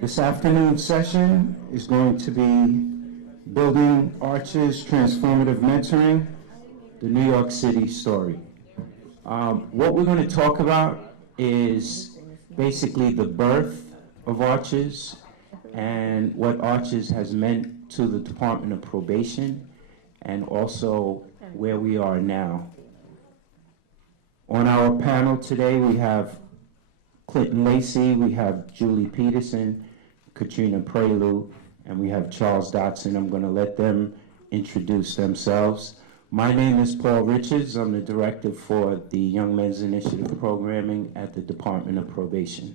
This afternoon's session is going to be Building Arches, Transformative Mentoring, the New York City story. What we're going to talk about is basically the birth of Arches and what Arches has meant to the Department of Probation and also where we are now. On our panel today, we have Clinton Lacey, we have Julie Peterson, Katrina Prelude, and we have Charles Dotson. I'm going to let them introduce themselves. My name is Paul Richards. I'm the director for the Young Men's Initiative Programming at the Department of Probation.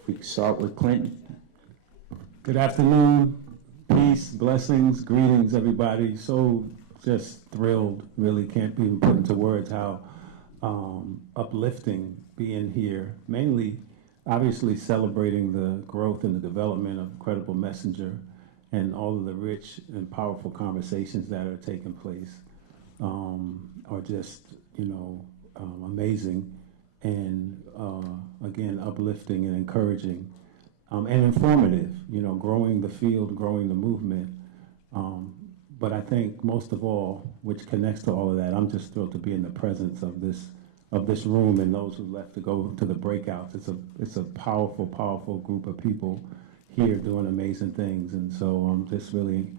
If we could start with Clinton. Good afternoon, peace, blessings, greetings, everybody. So just thrilled, really can't even put into words how uplifting being here, mainly obviously celebrating the growth and the development of Credible Messenger and all of the rich and powerful conversations that are taking place are just, amazing and again, uplifting and encouraging and informative, growing the field, growing the movement. But I think most of all, which connects to all of that, I'm just thrilled to be in the presence of this room and those who left to go to the breakouts. It's a powerful, powerful group of people here doing amazing things. And so I'm just really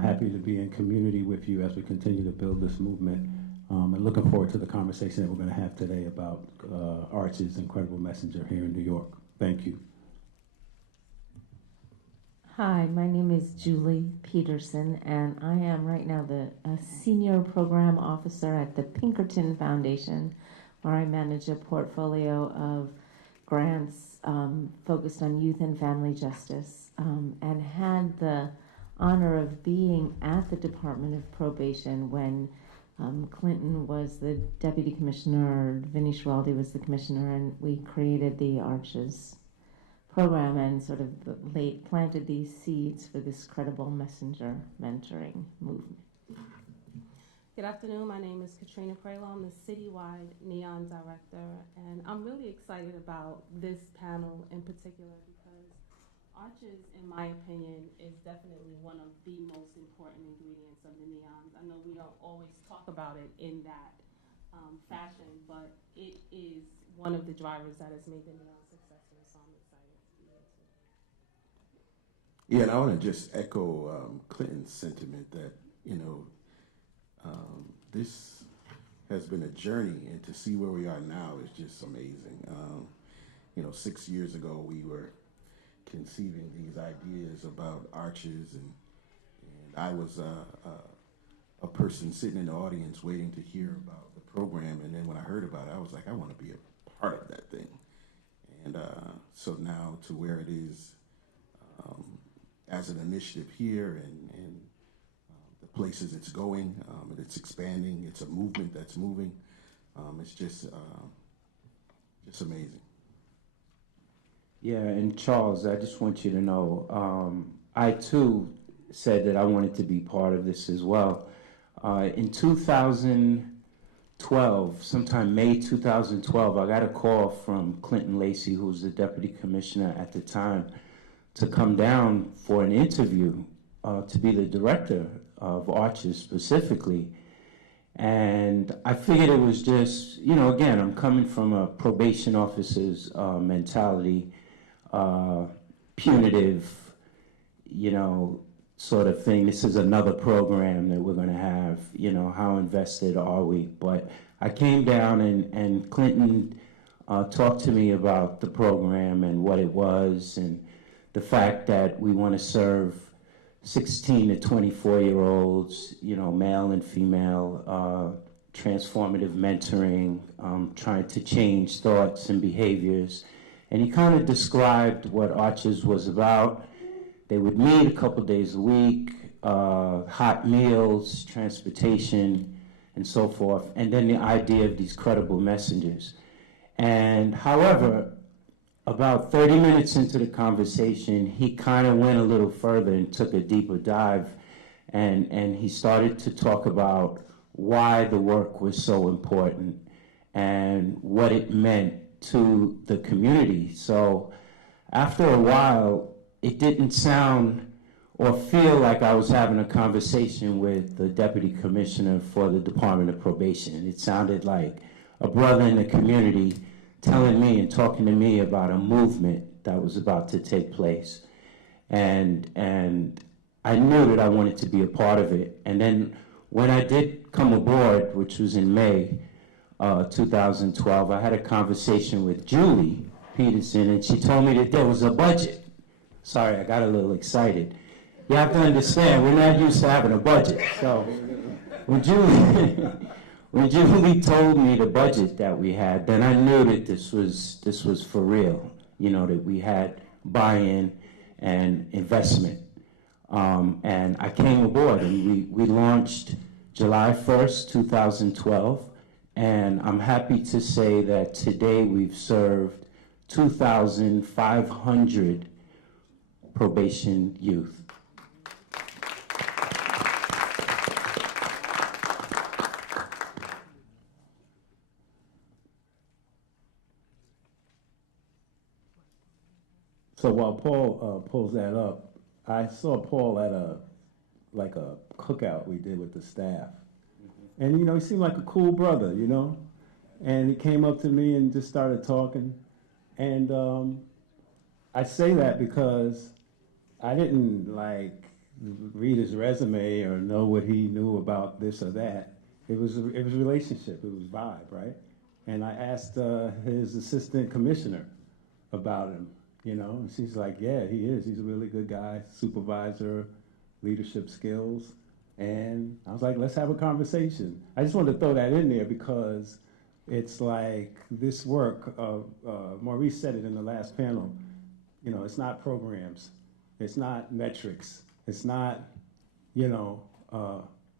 happy to be in community with you as we continue to build this movement. And looking forward to the conversation that we're going to have today about Arches and Credible Messenger here in New York. Thank you. Hi, my name is Julie Peterson, and I am right now the Senior Program Officer at the Pinkerton Foundation, where I manage a portfolio of grants focused on youth and family justice, and had the honor of being at the Department of Probation when Clinton was the Deputy Commissioner, Vinnie Schwalde was the Commissioner, and we created the Arches program and sort of planted these seeds for this Credible Messenger mentoring movement. Good afternoon, my name is Katrina Prelude. I'm the citywide NEON director, and I'm really excited about this panel in particular because Arches, in my opinion, is definitely one of the most important ingredients of the NEONs. I know we don't always talk about it in that fashion, but it is one of the drivers that has made the NEON successful, so I'm excited to be here too. Yeah, and I want to just echo Clinton's sentiment that, this has been a journey, and to see where we are now is just amazing. 6 years ago, we were conceiving these ideas about Arches, and I was a person sitting in the audience waiting to hear about the program, and then when I heard about it, I was like, I want to be a part of that thing. And so now to where it is as an initiative here and the places it's going, and it's expanding, it's a movement that's moving, it's just amazing. Yeah, and Charles, I just want you to know, I too said that I wanted to be part of this as well. In 2012, sometime May 2012, I got a call from Clinton Lacey, who was the deputy commissioner at the time, to come down for an interview to be the director of Arches specifically. And I figured it was just, again, I'm coming from a probation officer's mentality, punitive, sort of thing. This is another program that we're going to have, how invested are we? But I came down and Clinton talked to me about the program and what it was and the fact that we want to serve 16 to 24-year-olds, male and female, transformative mentoring, trying to change thoughts and behaviors. And he kind of described what Arches was about. They would meet a couple days a week, hot meals, transportation, and so forth, and then the idea of these credible messengers. And however, about 30 minutes into the conversation, he kind of went a little further and took a deeper dive, and he started to talk about why the work was so important and what it meant to the community. So after a while, it didn't sound or feel like I was having a conversation with the Deputy Commissioner for the Department of Probation. It sounded like a brother in the community telling me and talking to me about a movement that was about to take place. And I knew that I wanted to be a part of it. And then when I did come aboard, which was in May 2012, I had a conversation with Julie Peterson, and she told me that there was a budget. Sorry, I got a little excited. You have to understand, we're not used to having a budget. So when Julie told me the budget that we had, then I knew that this was for real. You know, that we had buy-in and investment. And I came aboard, and we launched July 1st, 2012. And I'm happy to say that today we've served 2,500 probation youth. So while Paul pulls that up, I saw Paul at a cookout we did with the staff. And, you know, he seemed like a cool brother, you know? And he came up to me and just started talking. And I say that because I didn't, like, read his resume or know what he knew about this or that. It was relationship. It was vibe, right? And I asked his assistant commissioner about him, you know? And she's like, yeah, he is. He's a really good guy, supervisor, leadership skills. And I was like, let's have a conversation. I just wanted to throw that in there because it's like this work, Maurice said it in the last panel, you know, it's not programs, it's not metrics, it's not, you know,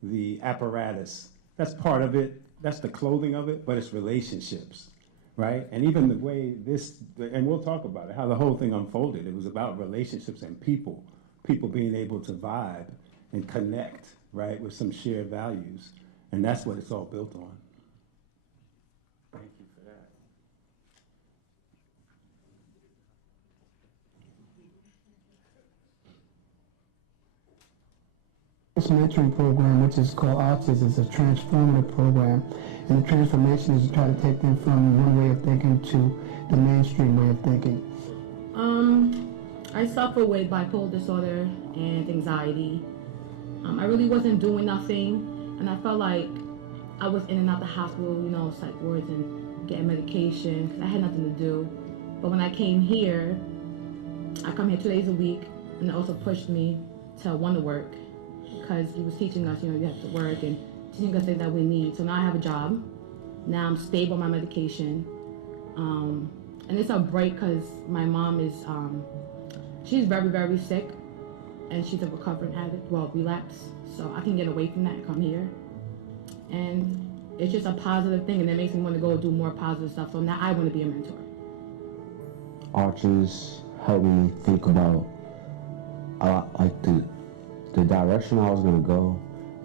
the apparatus. That's part of it, that's the clothing of it, but it's relationships, right? And even the way this, and we'll talk about it, how the whole thing unfolded. It was about relationships and people being able to vibe and connect, right, with some shared values. And that's what it's all built on. Thank you for that. This mentoring program, which is called Arches, is a transformative program. And the transformation is to try to take them from one way of thinking to the mainstream way of thinking. I suffer with bipolar disorder and anxiety. I really wasn't doing nothing, and I felt like I was in and out the hospital, you know, psych wards and getting medication because I had nothing to do. But when I came here, I come here 2 days a week, and it also pushed me to want to work because he was teaching us, you know, you have to work and teaching us things that we need. So now I have a job. Now I'm stable on my medication. And it's a break because my mom is, she's very, very sick. And she's a recovering addict, well, relapse. So I can get away from that and come here. And it's just a positive thing, and it makes me want to go do more positive stuff. So now I want to be a mentor. Arches helped me think about like the direction I was going to go.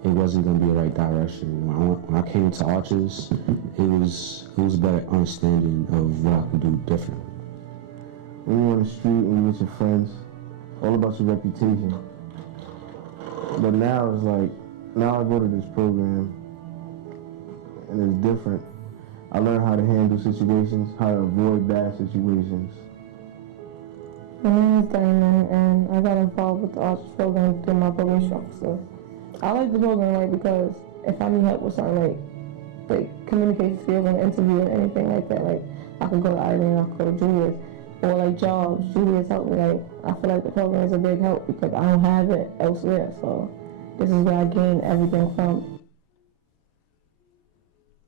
It wasn't going to be the right direction. When I came to Arches, it was a better understanding of what I could do different. When you're on the street and you're with your friends, all about your reputation. But now it's like, now I go to this program and it's different. I learn how to handle situations, how to avoid bad situations. My name is Diana, and I got involved with the Arches program through my probation officer. I like the program, like, because if I need help with something, like communication skills on an interview or anything like that, like, I could go to Eileen, I could go to Julius, or like jobs. Julius helped me. Like, I feel like the program is a big help because I don't have it elsewhere. So this is where I gain everything from.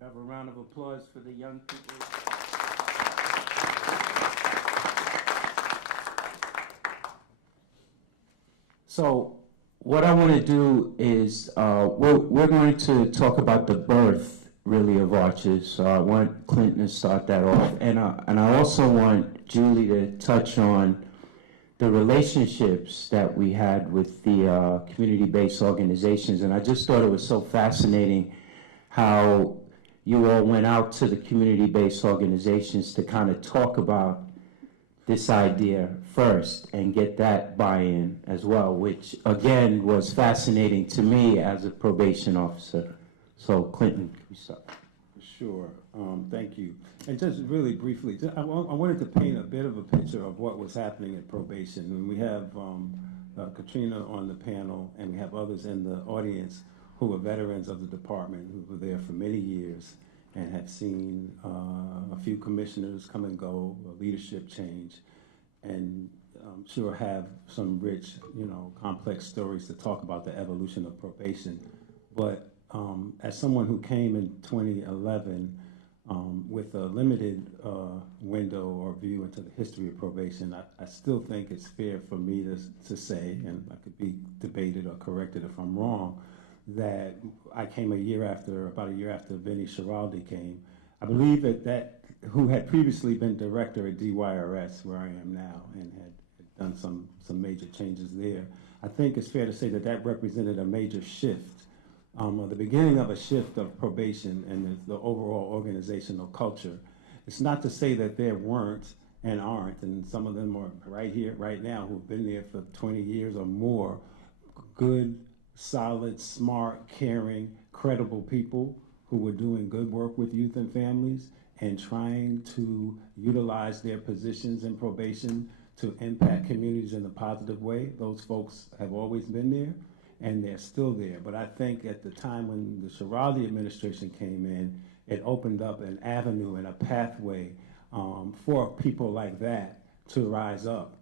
Have a round of applause for the young people. So what I want to do is we're going to talk about the birth, really, of Arches. So I want Clinton to start that off, and I also want Julie to touch on the relationships that we had with the community-based organizations. And I just thought it was so fascinating how you all went out to the community-based organizations to kind of talk about this idea first and get that buy-in as well, which again was fascinating to me as a probation officer. So Clinton, can you start? Sure. Thank you. And just really briefly, I wanted to paint a bit of a picture of what was happening at probation. And we have Katrina on the panel, and we have others in the audience who are veterans of the department, who were there for many years and have seen a few commissioners come and go, a leadership change, and I'm sure have some rich, complex stories to talk about the evolution of probation. But as someone who came in 2011 with a limited window or view into the history of probation, I still think it's fair for me to say, and I could be debated or corrected if I'm wrong, that I came about a year after Vinnie Schiraldi came. I believe that who had previously been director at DYRS, where I am now, and had done some major changes there. I think it's fair to say that represented a major shift, or the beginning of a shift of probation and the overall organizational culture. It's not to say that there weren't and aren't, and some of them are right here, right now, who've been there for 20 years or more, good, solid, smart, caring, credible people who were doing good work with youth and families and trying to utilize their positions in probation to impact communities in a positive way. Those folks have always been there, and they're still there. But I think at the time when the Schiraldi administration came in, it opened up an avenue and a pathway for people like that to rise up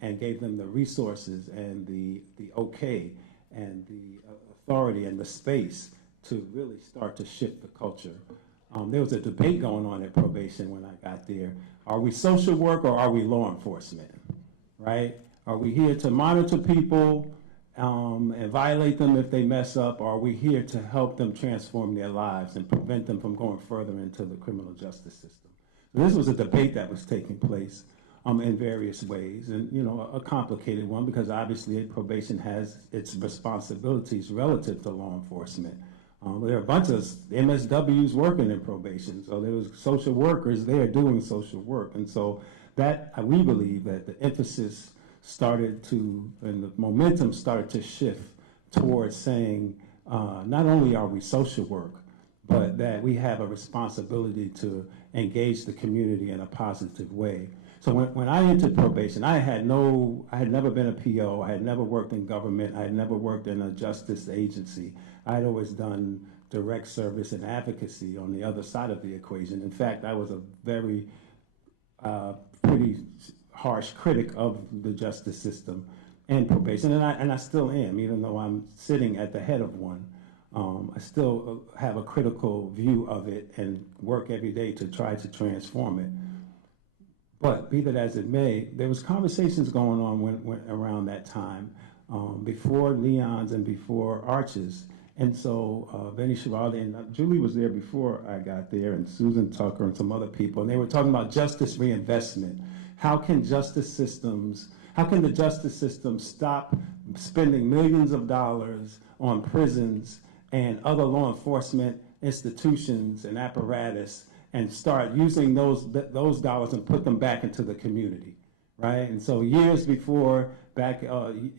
and gave them the resources and the okay and the authority and the space to really start to shift the culture. There was a debate going on at probation when I got there. Are we social work or are we law enforcement, right? Are we here to monitor people and violate them if they mess up, or are we here to help them transform their lives and prevent them from going further into the criminal justice system? So this was a debate that was taking place in various ways, and a complicated one, because obviously probation has its responsibilities relative to law enforcement. There are a bunch of MSWs working in probation, so there was social workers there doing social work, and so that we believe that the emphasis started to, and the momentum started to shift towards saying, not only are we social work, but that we have a responsibility to engage the community in a positive way. So when I entered probation, I had never been a PO, I had never worked in government, I had never worked in a justice agency. I had always done direct service and advocacy on the other side of the equation. In fact, I was a very pretty harsh critic of the justice system and probation, and I still am, even though I'm sitting at the head of one. I still have a critical view of it and work every day to try to transform it. But be that as it may, there was conversations going on around that time, before Neons and before Arches. And so Vinnie Schiraldi and Julie was there before I got there, and Susan Tucker and some other people, and they were talking about justice reinvestment. How can the justice system stop spending millions of dollars on prisons and other law enforcement institutions and apparatus and start using those dollars and put them back into the community, right? And so years before, back in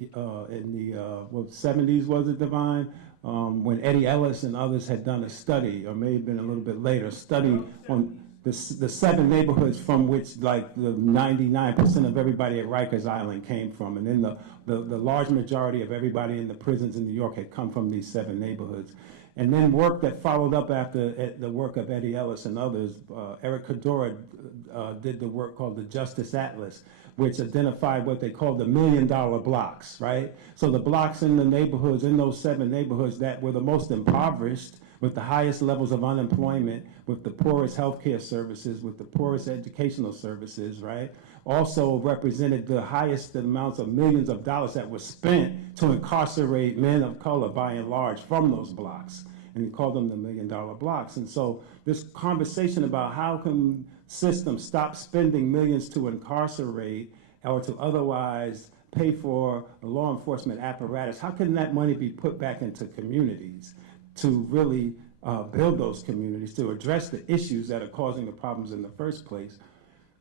the 70s, was it, Divine? When Eddie Ellis and others had done a study, or may have been a little bit later, study on the 7 neighborhoods from which like the 99% of everybody at Rikers Island came from, and then the large majority of everybody in the prisons in New York had come from these 7 neighborhoods. And then work that followed up after the work of Eddie Ellis and others, Eric Cadora did the work called the Justice Atlas, which identified what they called the $1 million blocks, right? So the blocks in the neighborhoods, in those 7 neighborhoods that were the most impoverished, with the highest levels of unemployment, with the poorest healthcare services, with the poorest educational services, right? Also represented the highest amounts of millions of dollars that were spent to incarcerate men of color, by and large, from those blocks. And he called them the $1 million blocks. And so this conversation about how can systems stop spending millions to incarcerate or to otherwise pay for a law enforcement apparatus, how can that money be put back into communities to really build those communities, to address the issues that are causing the problems in the first place?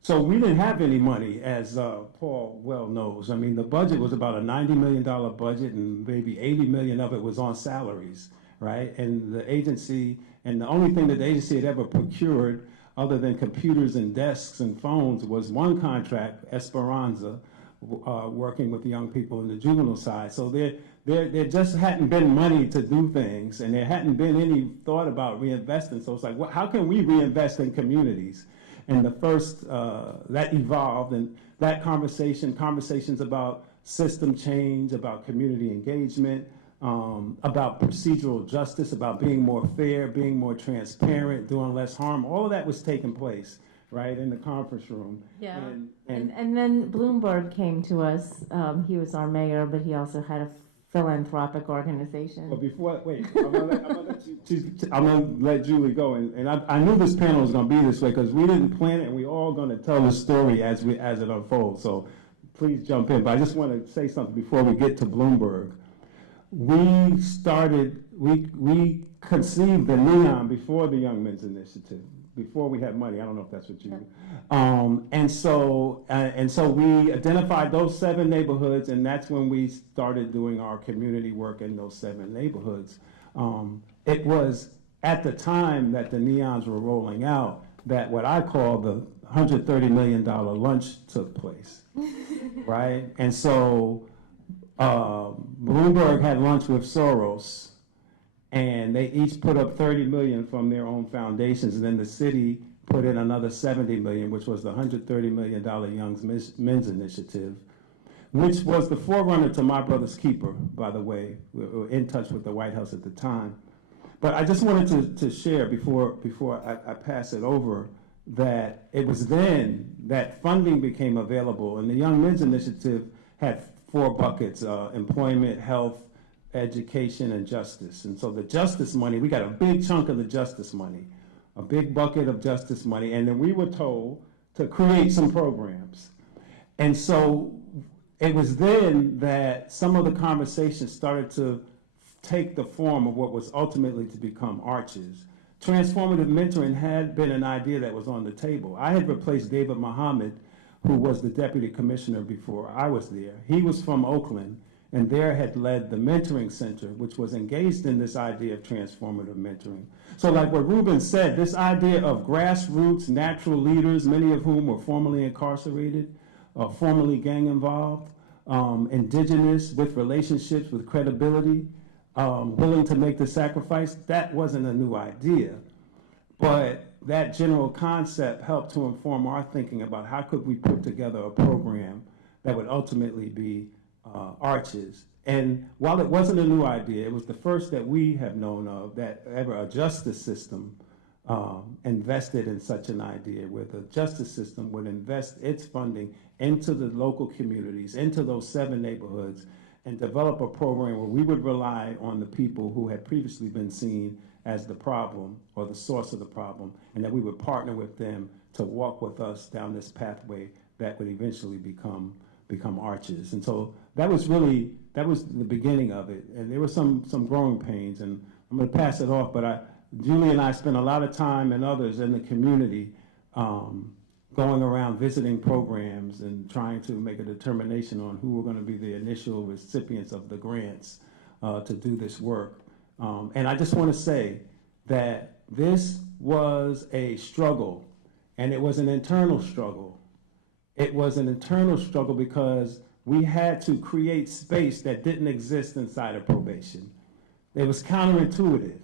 So we didn't have any money, as Paul well knows. I mean, the budget was about a $90 million budget, and maybe 80 million of it was on salaries, right? And the agency, and the only thing that the agency had ever procured other than computers and desks and phones was one contract, Esperanza, working with the young people in the juvenile side. So there just hadn't been money to do things, and there hadn't been any thought about reinvesting. So it's like, how can we reinvest in communities? And the first, that evolved, and that conversations about system change, about community engagement, about procedural justice, about being more fair, being more transparent, doing less harm, all of that was taking place, right, in the conference room. Yeah, and then Bloomberg came to us. He was our mayor, but he also had a philanthropic organization. But before, wait, I'm gonna let Julie go, and I knew this panel was gonna be this way because we didn't plan it, and we all gonna tell the story as it unfolds. So please jump in. But I just want to say something before we get to Bloomberg. We conceived the NEON before the Young Men's Initiative, before we had money. I don't know if that's what you. And so we identified those 7 neighborhoods, and that's when we started doing our community work in those 7 neighborhoods. It was at the time that the NEONs were rolling out that what I call the $130 million lunch took place, right? And so Bloomberg had lunch with Soros, and they each put up 30 million from their own foundations, and then the city put in another 70 million, which was the $130 million Young Men's Initiative, which was the forerunner to My Brother's Keeper, by the way. We were in touch with the White House at the time. But I just wanted to share before I pass it over that it was then that funding became available, and the Young Men's Initiative had 4 buckets: employment, health, education, and justice. And so the justice money, we got a big chunk of the justice money, a big bucket of justice money, and then we were told to create some programs. And so it was then that some of the conversations started to take the form of what was ultimately to become Arches. Transformative mentoring had been an idea that was on the table. I had replaced David Muhammad, who was the deputy commissioner before I was there. He was from Oakland, and there had led the mentoring center, which was engaged in this idea of transformative mentoring. So like what Ruben said, this idea of grassroots natural leaders, many of whom were formerly incarcerated, formerly gang involved, indigenous, with relationships, with credibility, willing to make the sacrifice, that wasn't a new idea. But that general concept helped to inform our thinking about how could we put together a program that would ultimately be Arches. And while it wasn't a new idea, it was the first that we have known of that ever a justice system invested in such an idea, where the justice system would invest its funding into the local communities, into those 7 neighborhoods, and develop a program where we would rely on the people who had previously been seen as the problem or the source of the problem, and that we would partner with them to walk with us down this pathway that would eventually become Arches. And so that was the beginning of it. And there were some growing pains, and I'm going to pass it off, but Julie and I spent a lot of time, and others in the community, going around visiting programs and trying to make a determination on who were going to be the initial recipients of the grants to do this work. And I just want to say that this was a struggle, and it was an internal struggle. It was an internal struggle because we had to create space that didn't exist inside of probation. It was counterintuitive.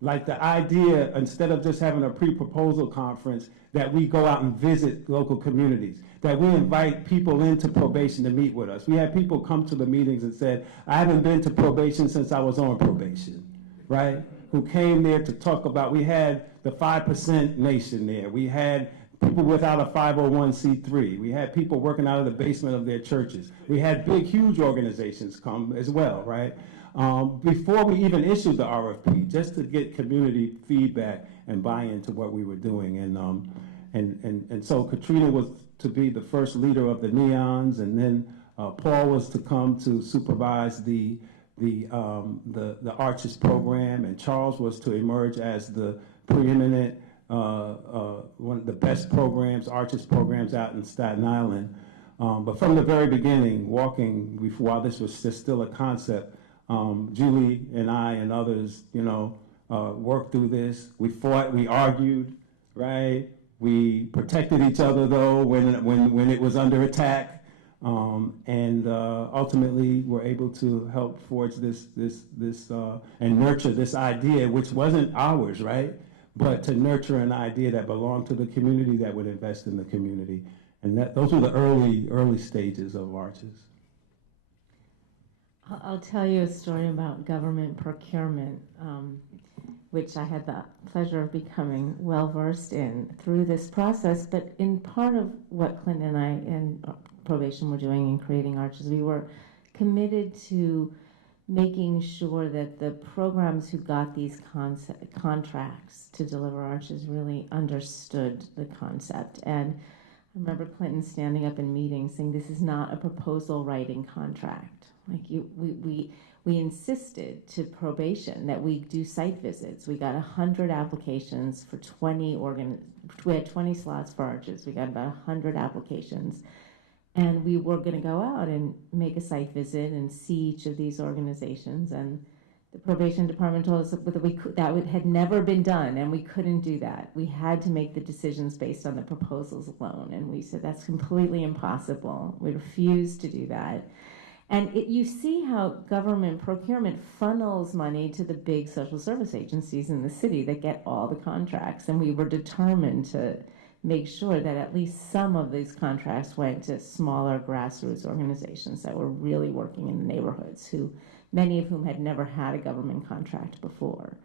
Like the idea, instead of just having a pre-proposal conference, that we go out and visit local communities, that we invite people into probation to meet with us. We had people come to the meetings and said, I haven't been to probation since I was on probation, right? Who came there to talk about, we had the 5% Nation there. We had people without a 501c3. We had people working out of the basement of their churches. We had big, huge organizations come as well, right? Before we even issued the RFP, just to get community feedback and buy-in to what we were doing. And so Katrina was to be the first leader of the Neons, and then Paul was to come to supervise the Arches program, and Charles was to emerge as the preeminent, one of the best programs, Arches programs out in Staten Island. But from the very beginning, while this was just still a concept, Julie and I and others, worked through this. We fought, we argued, right? We protected each other though when it was under attack, and ultimately were able to help forge this and nurture this idea, which wasn't ours, right? But to nurture an idea that belonged to the community, that would invest in the community, and those were the early stages of Arches. I'll tell you a story about government procurement, which I had the pleasure of becoming well-versed in through this process. But in part of what Clinton and I and probation were doing in creating Arches, we were committed to making sure that the programs who got these contracts to deliver Arches really understood the concept. And I remember Clinton standing up in meetings saying, "This is not a proposal writing contract." Like we insisted to probation that we do site visits. We got 100 applications for 20 we had 20 slots for Arches. We got about 100 applications. And we were going to go out and make a site visit and see each of these organizations. And the probation department told us that that had never been done, and we couldn't do that. We had to make the decisions based on the proposals alone. And we said, that's completely impossible. We refused to do that. And you see how government procurement funnels money to the big social service agencies in the city that get all the contracts. And we were determined to make sure that at least some of these contracts went to smaller grassroots organizations that were really working in the neighborhoods, many of whom had never had a government contract before.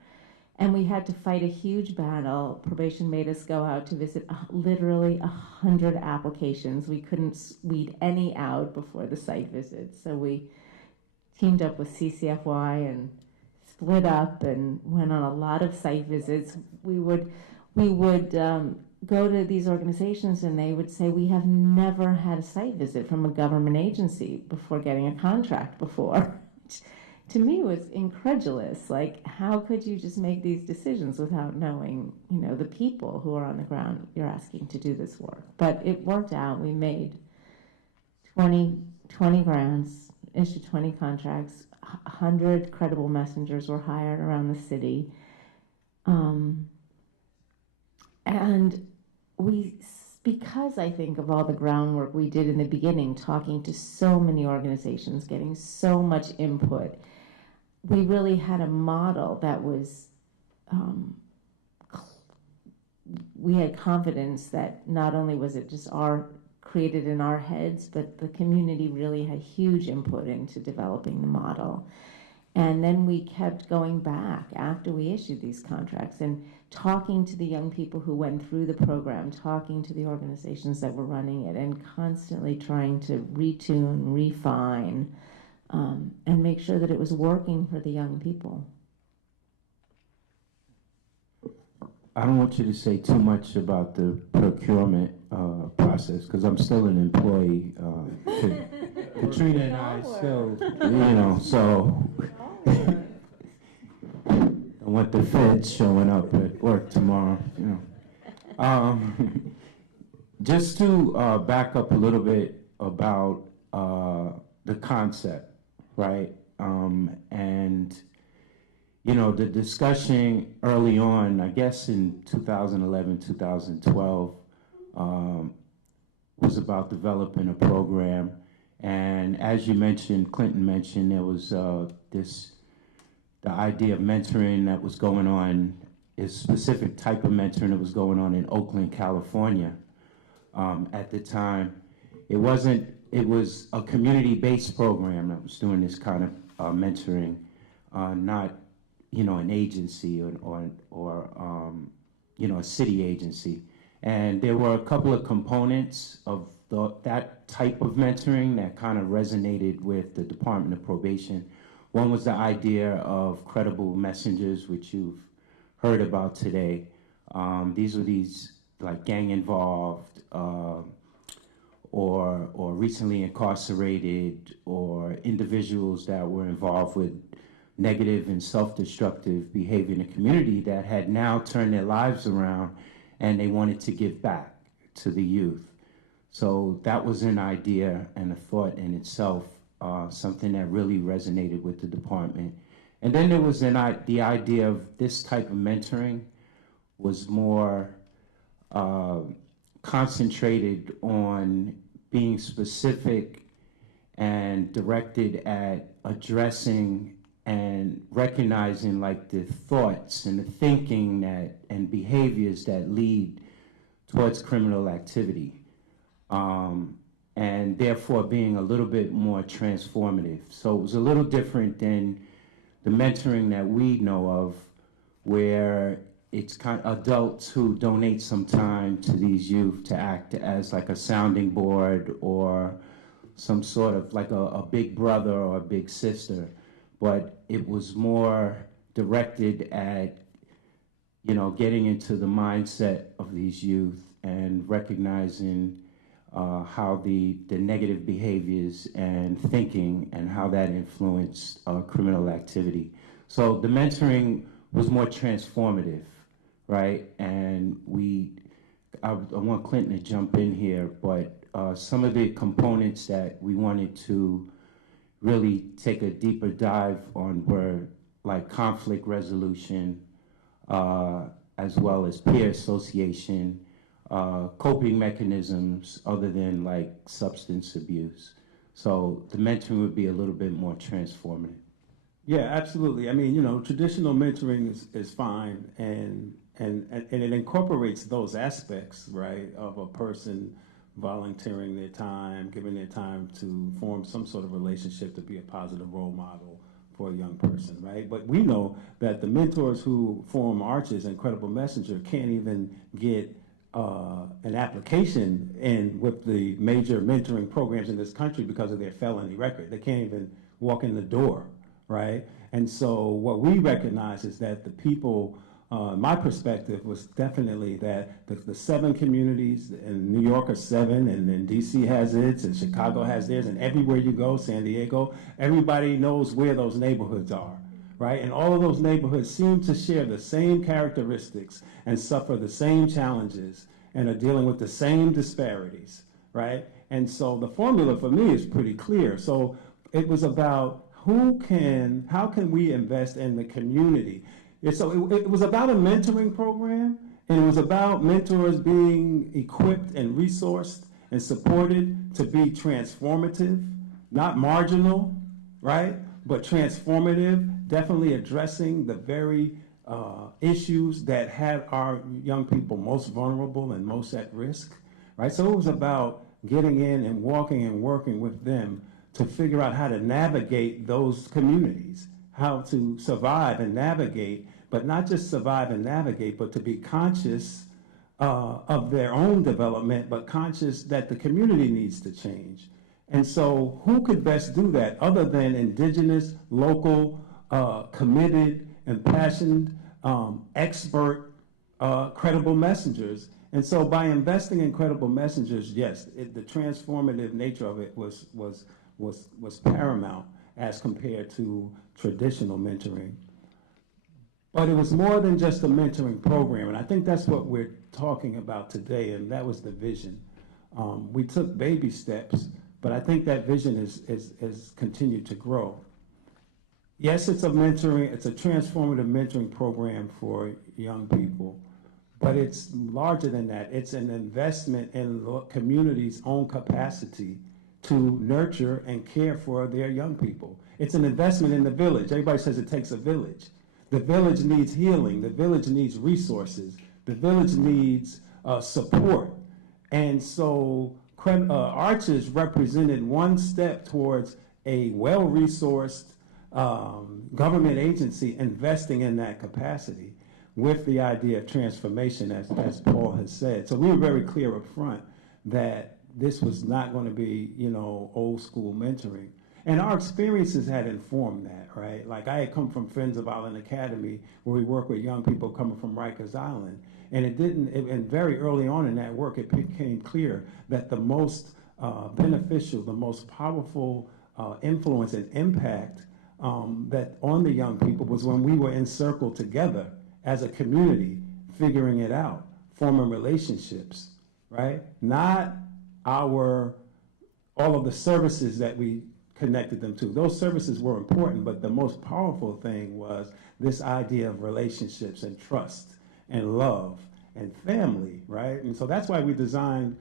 And we had to fight a huge battle. Probation made us go out to visit literally 100 applications. We couldn't weed any out before the site visits. So we teamed up with CCFY and split up and went on a lot of site visits. We would go to these organizations and they would say, we have never had a site visit from a government agency before getting a contract before. To me was incredulous. Like, how could you just make these decisions without knowing, the people who are on the ground you're asking to do this work? But it worked out. We made 20 grants, issued 20 contracts, 100 credible messengers were hired around the city. And because I think of all the groundwork we did in the beginning, talking to so many organizations, getting so much input, we really had a model that was, we had confidence that not only was it just created in our heads, but the community really had huge input into developing the model. And then we kept going back after we issued these contracts and talking to the young people who went through the program, talking to the organizations that were running it, and constantly trying to retune, refine, and make sure that it was working for the young people. I don't want you to say too much about the procurement process because I'm still an employee. Katrina and I still, so I want the feds showing up at work tomorrow, Just to back up a little bit about the concept, right? And the discussion early on, I guess in 2011, 2012, was about developing a program. And as you mentioned, Clinton mentioned, there was the idea of mentoring that was going on, a specific type of mentoring that was going on in Oakland, California. At the time, it was a community-based program that was doing this kind of mentoring, not an agency or a city agency. And there were a couple of components of that type of mentoring that kind of resonated with the Department of Probation. One was the idea of credible messengers, which you've heard about today. These were like gang involved or recently incarcerated or individuals that were involved with negative and self-destructive behavior in the community that had now turned their lives around and they wanted to give back to the youth. So that was an idea and a thought in itself, something that really resonated with the department. And then there was the idea of this type of mentoring was more concentrated on being specific and directed at addressing and recognizing like the thoughts and the thinking that and behaviors that lead towards criminal activity, and therefore being a little bit more transformative. So it was a little different than the mentoring that we know of, where it's kind of adults who donate some time to these youth to act as like a sounding board or some sort of like a big brother or a big sister. But it was more directed at, getting into the mindset of these youth and recognizing how the negative behaviors and thinking and how that influenced criminal activity. So the mentoring was more transformative, right? And I want Clinton to jump in here, but some of the components that we wanted to really take a deeper dive on were like conflict resolution, as well as peer association, coping mechanisms other than like substance abuse. So the mentoring would be a little bit more transformative. Yeah, absolutely. I mean, traditional mentoring is fine, and it incorporates those aspects, right, of a person volunteering their time, giving their time to form some sort of relationship to be a positive role model for a young person, right? But we know that the mentors who form Arches and Credible Messenger can't even get an application in with the major mentoring programs in this country because of their felony record. They can't even walk in the door, right? And so what we recognize is that the people, my perspective was definitely that the 7 communities, and New York are 7, and then DC has its, and Chicago has theirs, and everywhere you go, San Diego, everybody knows where those neighborhoods are, right? And all of those neighborhoods seem to share the same characteristics and suffer the same challenges and are dealing with the same disparities, right? And so the formula for me is pretty clear. So it was about how can we invest in the community? So it was about a mentoring program, and it was about mentors being equipped and resourced and supported to be transformative, not marginal, right? But transformative, definitely addressing the very issues that had our young people most vulnerable and most at risk, right? So it was about getting in and walking and working with them to figure out how to navigate those communities, how to survive and navigate, but not just survive and navigate, but to be conscious of their own development, but conscious that the community needs to change. And so who could best do that other than indigenous, local, committed, impassioned, expert, credible messengers? And so by investing in credible messengers, yes, the transformative nature of it was paramount as compared to traditional mentoring. But it was more than just a mentoring program, and I think that's what we're talking about today, and that was the vision. We took baby steps, but I think that vision is continued to grow. Yes, it's a transformative mentoring program for young people, but it's larger than that. It's an investment in the community's own capacity to nurture and care for their young people. It's an investment in the village. Everybody says it takes a village. The village needs healing. The village needs resources. The village needs support. And so Arches represented one step towards a well-resourced government agency investing in that capacity with the idea of transformation, as Paul has said. So we were very clear up front that this was not going to be, old school mentoring. And our experiences had informed that, right? Like I had come from Friends of Island Academy, where we work with young people coming from Rikers Island. And and very early on in that work, it became clear that the most beneficial, the most powerful influence and impact that on the young people was when we were encircled together as a community, figuring it out forming relationships, right? Not all of the services that we connected them to. Those services were important, but the most powerful thing was this idea of relationships and trust and love and family, right? And so that's why we designed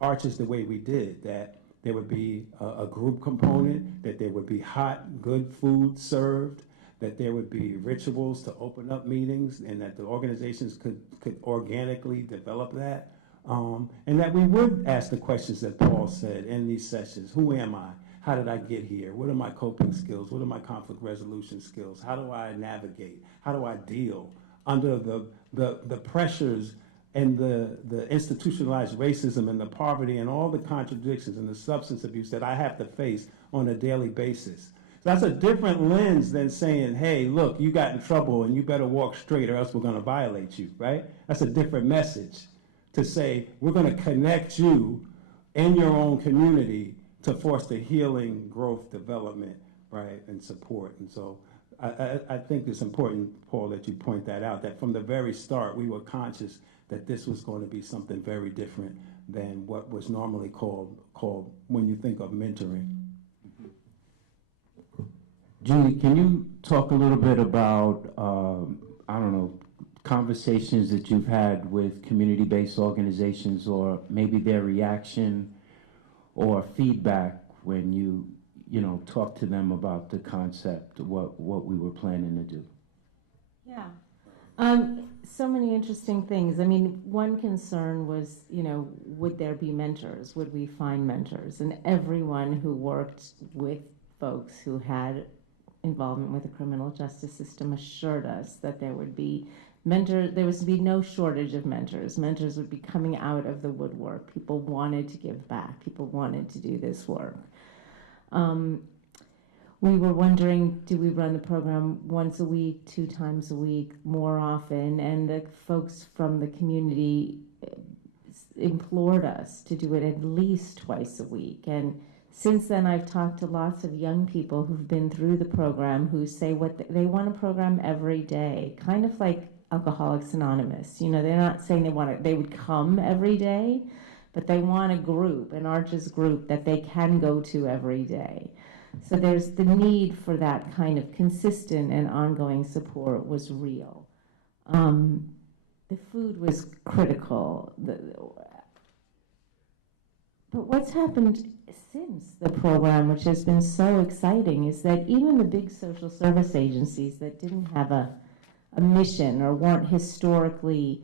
Arches the way we did, that there would be a group component, that there would be hot, good food served, that there would be rituals to open up meetings, and that the organizations could organically develop that. And that we would ask the questions that Paul said in these sessions. Who am I? How did I get here? What are my coping skills? What are my conflict resolution skills? How do I navigate? How do I deal under the pressures and the institutionalized racism and the poverty and all the contradictions and the substance abuse that I have to face on a daily basis? So that's a different lens than saying, hey, look, you got in trouble and you better walk straight or else we're going to violate you, right? That's a different message to say, we're going to connect you in your own community to foster healing, growth, development, right, and support. And so I think it's important, Paul, that you point that out, that from the very start, we were conscious that this was going to be something very different than what was normally called when you think of mentoring. Julie, can you talk a little bit about, conversations that you've had with community-based organizations, or maybe their reaction or feedback when you talk to them about the concept, what we were planning to do? Yeah. So many interesting things. I mean, one concern was, would there be mentors? Would we find mentors? And everyone who worked with folks who had involvement with the criminal justice system assured us that there would be mentors. There was to be no shortage of mentors. Mentors would be coming out of the woodwork. People wanted to give back. People wanted to do this work. We were wondering, do we run the program once a week, 2 times a week, more often? And the folks from the community implored us to do it at least twice a week. And since then, I've talked to lots of young people who've been through the program who say they want a program every day, kind of like Alcoholics Anonymous. They're not saying they would come every day, but they want a group, an Arches group that they can go to every day. So there's the need for that kind of consistent and ongoing support was real. The food was critical. But what's happened since the program, which has been so exciting, is that even the big social service agencies that didn't have a mission or weren't historically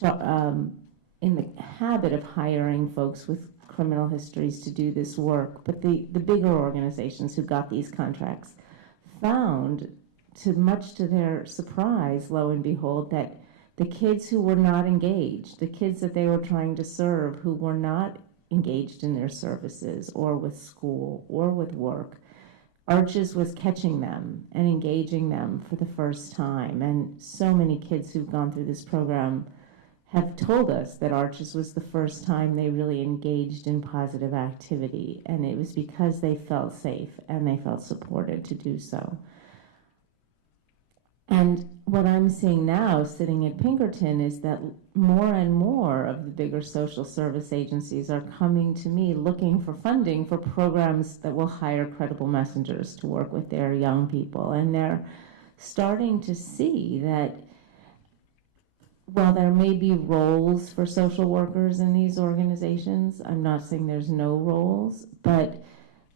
in the habit of hiring folks with criminal histories to do this work, but the bigger organizations who got these contracts found, much to their surprise, lo and behold, that the kids who were not engaged, the kids that they were trying to serve who were not engaged in their services or with school or with work, Arches was catching them and engaging them for the first time. And so many kids who've gone through this program have told us that Arches was the first time they really engaged in positive activity. And it was because they felt safe and they felt supported to do so. And what I'm seeing now, sitting at Pinkerton, is that more and more of the bigger social service agencies are coming to me looking for funding for programs that will hire credible messengers to work with their young people. And they're starting to see that while there may be roles for social workers in these organizations, I'm not saying there's no roles, but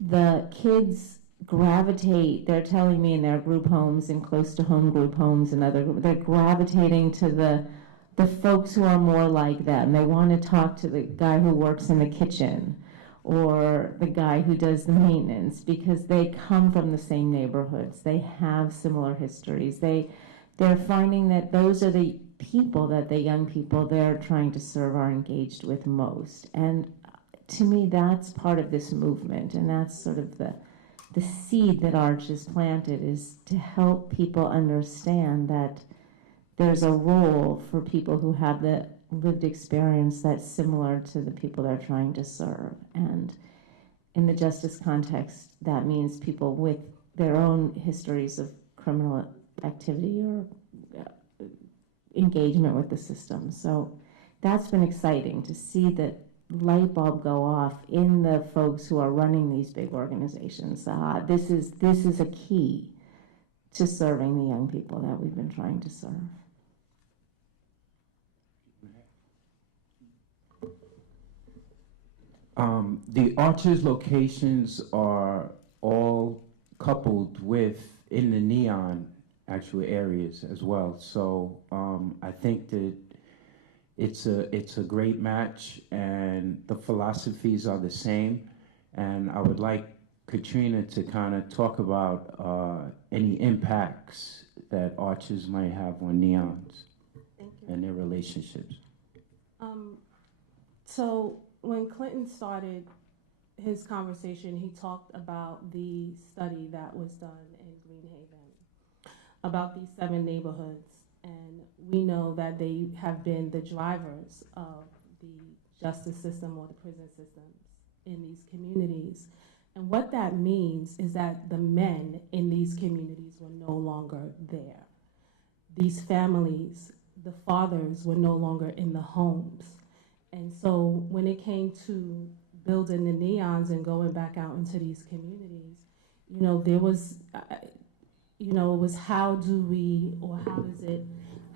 the kids gravitate, they're telling me in their group homes and close to home group homes and other, they're gravitating to the folks who are more like them. They want to talk to the guy who works in the kitchen or the guy who does the maintenance because they come from the same neighborhoods. They have similar histories. They're finding that those are the people that the young people they're trying to serve are engaged with most. And to me, that's part of this movement, and that's sort of the seed that Arches planted, is to help people understand that there's a role for people who have the lived experience that's similar to the people they're trying to serve. And in the justice context, that means people with their own histories of criminal activity or engagement with the system. So that's been exciting to see the light bulb go off in the folks who are running these big organizations. This is a key to serving the young people that we've been trying to serve. The Arches locations are all coupled with in the neon actual areas as well. So I think that it's a great match, and the philosophies are the same. And I would like Katrina to kind of talk about any impacts that Arches might have on neons and their relationships. So when Clinton started his conversation, he talked about the study that was done in Greenhaven about these 7 neighborhoods. And we know that they have been the drivers of the justice system or the prison systems in these communities. And what that means is that the men in these communities were no longer there. These families, the fathers were no longer in the homes. And so when it came to building the neons and going back out into these communities, there was, it was how do we, or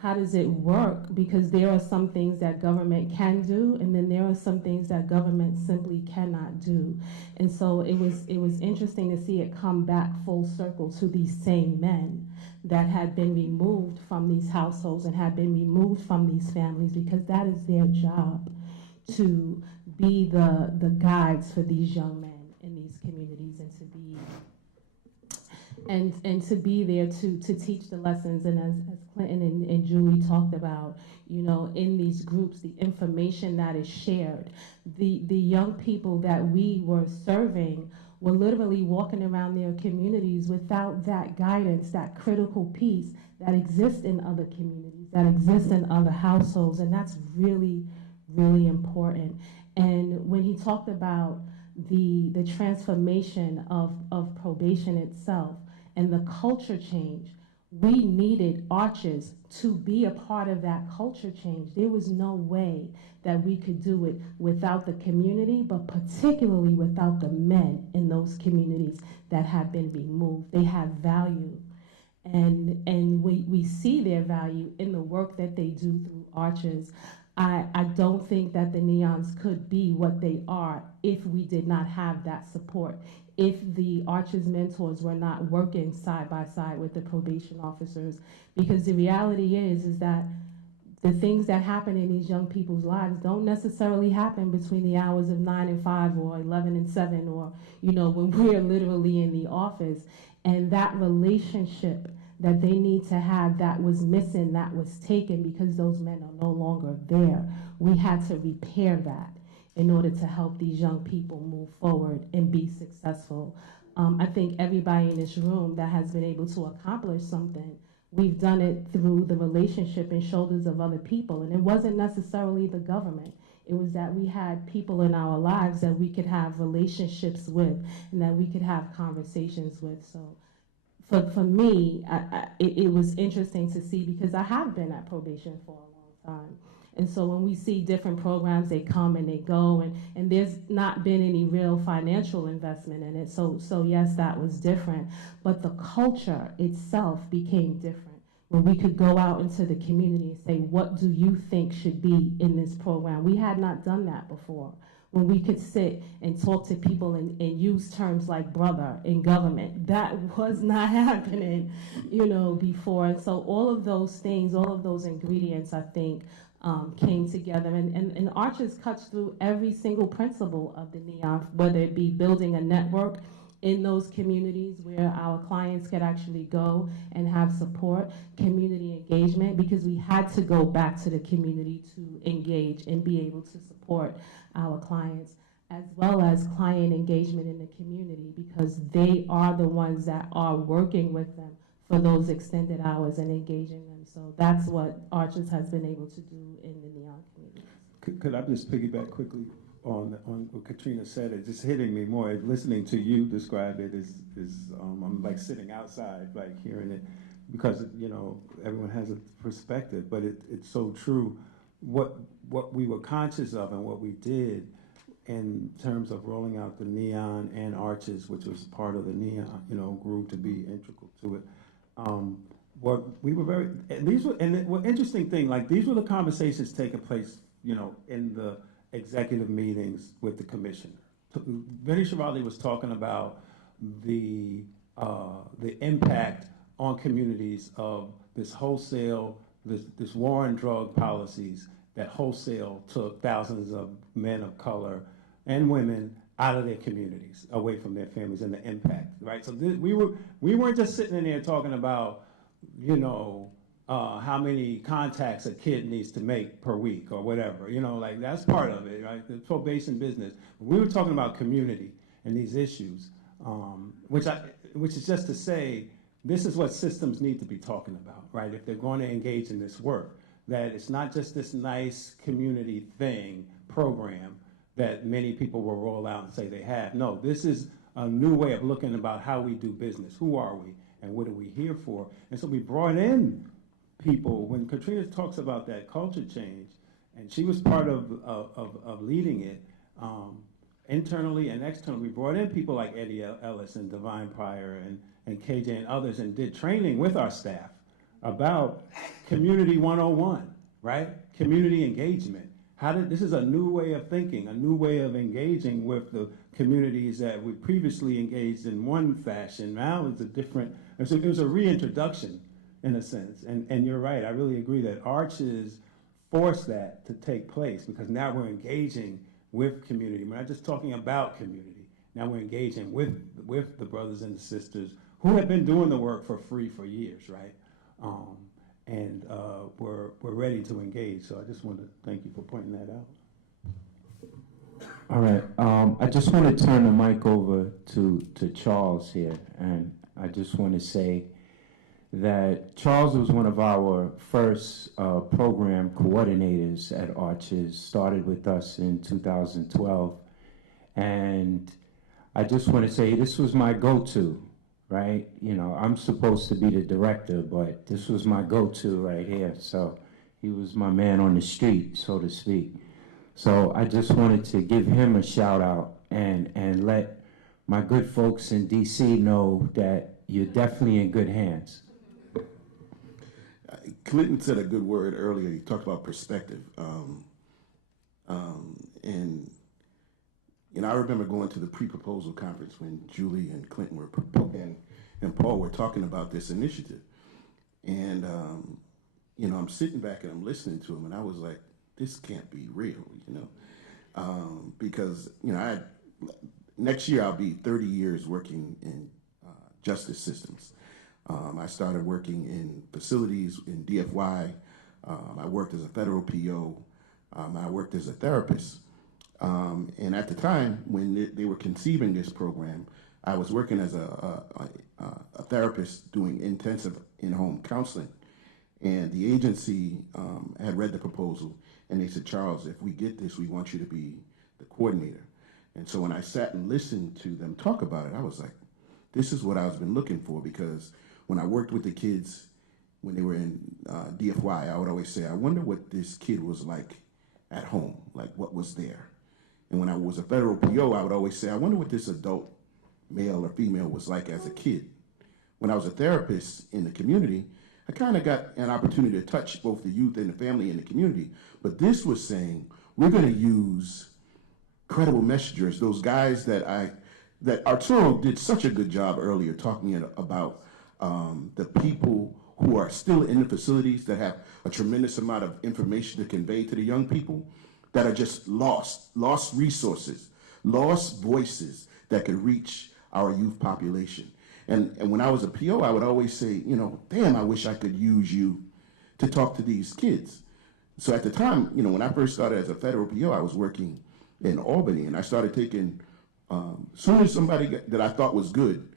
how does it work? Because there are some things that government can do, and then there are some things that government simply cannot do. And so it was interesting to see it come back full circle to these same men that had been removed from these households and had been removed from these families, because that is their job, to be the guides for these young men in these communities, and to be and to be there to teach the lessons. And as Clinton and Julie talked about, in these groups, the information that is shared, the young people that we were serving were literally walking around their communities without that guidance, that critical piece that exists in other communities, that exists in other households. And that's really, really important. And when he talked about the transformation of probation itself and the culture change, we needed Arches to be a part of that culture change. There was no way that we could do it without the community, but particularly without the men in those communities that have been removed. They have value. And we see their value in the work that they do through Arches. I don't think that the neons could be what they are if we did not have that support, if the Arches mentors were not working side by side with the probation officers. Because the reality is that the things that happen in these young people's lives don't necessarily happen between the hours of 9 and 5 or 11 and 7, or when we're literally in the office. And that relationship that they need to have, that was missing, that was taken because those men are no longer there. We had to repair that in order to help these young people move forward and be successful. I think everybody in this room that has been able to accomplish something, we've done it through the relationship and shoulders of other people. And it wasn't necessarily the government. It was that we had people in our lives that we could have relationships with and that we could have conversations with. So for me, it was interesting to see, because I have been at probation for a long time. And so when we see different programs, they come and they go, and there's not been any real financial investment in it. So yes, that was different. But the culture itself became different. When we could go out into the community and say, what do you think should be in this program? We had not done that before. When we could sit and talk to people and use terms like brother in government, that was not happening, before. And so all of those things, all of those ingredients, I think, came together. And Arches cuts through every single principle of the NEON, whether it be building a network in those communities where our clients could actually go and have support, community engagement, because we had to go back to the community to engage and be able to support our clients, as well as client engagement in the community, because they are the ones that are working with them for those extended hours and engaging them. So that's what Arches has been able to do in the NEON communities. Could I just piggyback quickly on what Katrina said? It's just hitting me more. Listening to you describe it is I'm like sitting outside, like hearing it, because everyone has a perspective, but it's so true. What what we were conscious of and what we did in terms of rolling out the neon and arches, which was part of the neon, grew to be integral to it. What we were very, and these were, and the interesting thing, like these were the conversations taking place, in the executive meetings with the commissioner. Vinny Shirali was talking about the impact on communities of this wholesale, this war on drug policies that wholesale took thousands of men of color and women out of their communities, away from their families, and the impact, right? So we weren't just sitting in there talking about, how many contacts a kid needs to make per week or whatever, like that's part of it, right? The probation business. We were talking about community and these issues, which is just to say, this is what systems need to be talking about, right? If they're going to engage in this work, that it's not just this nice community program that many people will roll out and say they have. No, this is a new way of looking about how we do business. Who are we and what are we here for? And so we brought in people, when Katrina talks about that culture change, and she was part of leading it, internally and externally, we brought in people like Eddie Ellis and Divine Pryor and KJ and others, and did training with our staff about Community 101, right? Community engagement. This is a new way of thinking, a new way of engaging with the communities that we previously engaged in one fashion. Now it's a different, and so it was a reintroduction in a sense. And you're right, I really agree that Arches forced that to take place, because now we're engaging with community. We're not just talking about community. Now we're engaging with the brothers and the sisters who have been doing the work for free for years, right? We're ready to engage. So I just want to thank you for pointing that out. All right. I just want to turn the mic over to Charles here, and I just want to say that Charles was one of our first program coordinators at Arches, started with us in 2012. And I just want to say this was my go-to, right? I'm supposed to be the director, but this was my go-to right here. So he was my man on the street, so to speak. So I just wanted to give him a shout out and let my good folks in DC know that you're definitely in good hands. Clinton said a good word earlier. He talked about perspective. And I remember going to the pre-proposal conference when Julie and Clinton were and Paul were talking about this initiative. And, I'm sitting back and I'm listening to him, and I was like, this can't be real, because, next year I'll be 30 years working in justice systems. I started working in facilities in DFY. I worked as a federal PO. I worked as a therapist. And at the time when they were conceiving this program, I was working as a therapist doing intensive in-home counseling. And the agency had read the proposal, and they said, Charles, if we get this, we want you to be the coordinator. And so when I sat and listened to them talk about it, I was like, this is what I've been looking for, because when I worked with the kids when they were in DFY, I would always say, I wonder what this kid was like at home, like what was there. And when I was a federal PO, I would always say, I wonder what this adult male or female was like as a kid. When I was a therapist in the community, I kind of got an opportunity to touch both the youth and the family in the community. But this was saying, we're going to use credible messengers, those guys that Arturo did such a good job earlier talking about the people who are still in the facilities that have a tremendous amount of information to convey to the young people that are just lost resources, lost voices that could reach our youth population. And when I was a PO, I would always say, damn, I wish I could use you to talk to these kids. So at the time, when I first started as a federal PO, I was working in Albany, and I started taking, as soon as somebody that I thought was good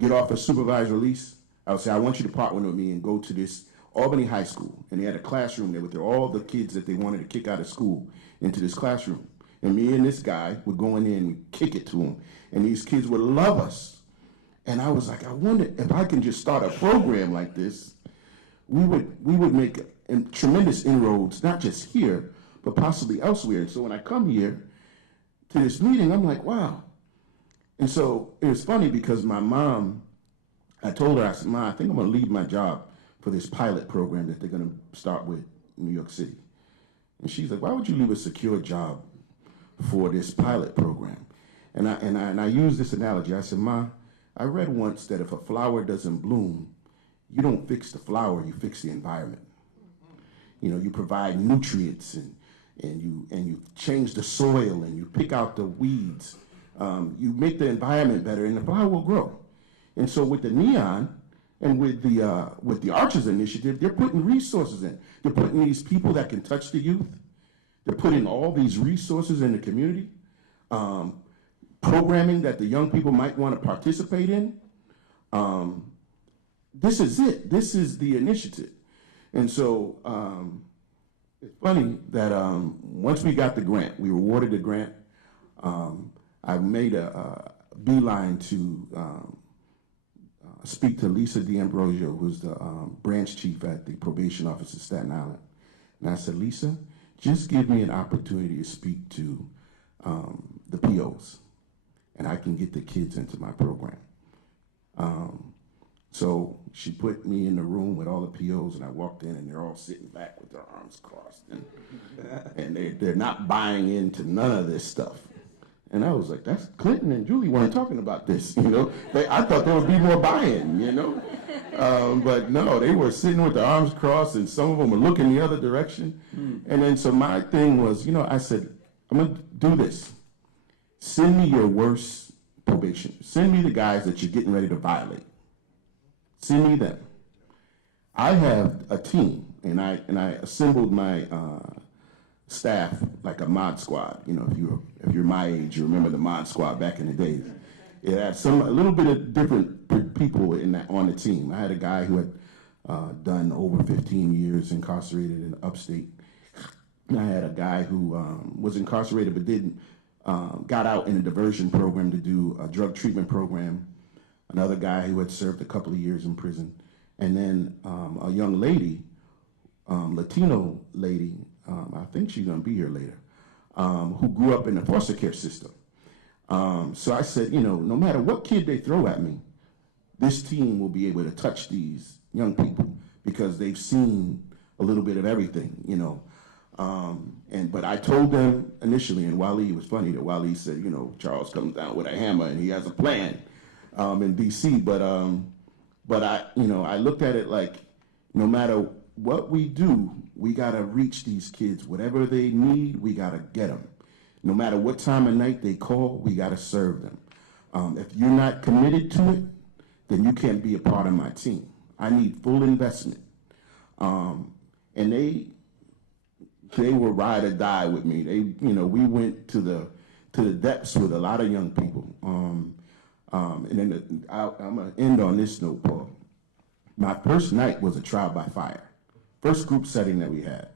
get off a supervised release, I would say, I want you to partner with me and go to this Albany High School. And they had a classroom there with all the kids that they wanted to kick out of school into this classroom. And me and this guy would go in there and kick it to them. And these kids would love us. And I was like, I wonder if I can just start a program like this, we would make tremendous inroads, not just here, but possibly elsewhere. And so when I come here to this meeting, I'm like, wow. And so it was funny because my mom, I told her, I said, Ma, I think I'm going to leave my job for this pilot program that they're going to start with in New York City. And she's like, why would you leave a secure job for this pilot program? And I use this analogy. I said, Ma, I read once that if a flower doesn't bloom, you don't fix the flower, you fix the environment. You know, you provide nutrients and you change the soil and you pick out the weeds. You make the environment better and the flower will grow. And so with the NEON and with the Arches Initiative, they're putting resources in. They're putting these people that can touch the youth. They're putting all these resources in the community, programming that the young people might want to participate in. This is it. This is the initiative. And so it's funny that once we got the grant, we were awarded the grant, I made a beeline to speak to Lisa D'Ambrosio, who's the branch chief at the probation office in Staten Island. And I said, Lisa, just give me an opportunity to speak to the POs, and I can get the kids into my program. So she put me in the room with all the POs, and I walked in, and they're all sitting back with their arms crossed, and they're not buying into none of this stuff. And I was like, that's Clinton and Julie weren't talking about this, you know. I thought there would be more buy-in, you know. But no, they were sitting with their arms crossed, and some of them were looking the other direction. And then so my thing was, you know, I said, I'm going to do this. Send me your worst probation. Send me the guys that you're getting ready to violate. Send me them. I have a team, and I assembled my staff like a mod squad. You know, if you're my age, you remember the mod squad back in the days. It had a little bit of different people on the team. I had a guy who had done over 15 years incarcerated in upstate. I had a guy who was incarcerated but didn't got out in a diversion program to do a drug treatment program. Another guy who had served a couple of years in prison, and then a young lady, Latino lady, I think she's gonna be here later, who grew up in the foster care system. So I said, you know, no matter what kid they throw at me, this team will be able to touch these young people because they've seen a little bit of everything, you know. But I told them initially, and Wally, it was funny that Wally said, you know, Charles comes down with a hammer and he has a plan in DC. But I looked at it like, no matter what we do, we gotta reach these kids. Whatever they need, we gotta get them. No matter what time of night they call, we gotta serve them. If you're not committed to it, then you can't be a part of my team. I need full investment. And they were ride or die with me. We went to the depths with a lot of young people. And then I'm gonna end on this note, Paul. My first night was a trial by fire. First group setting that we had.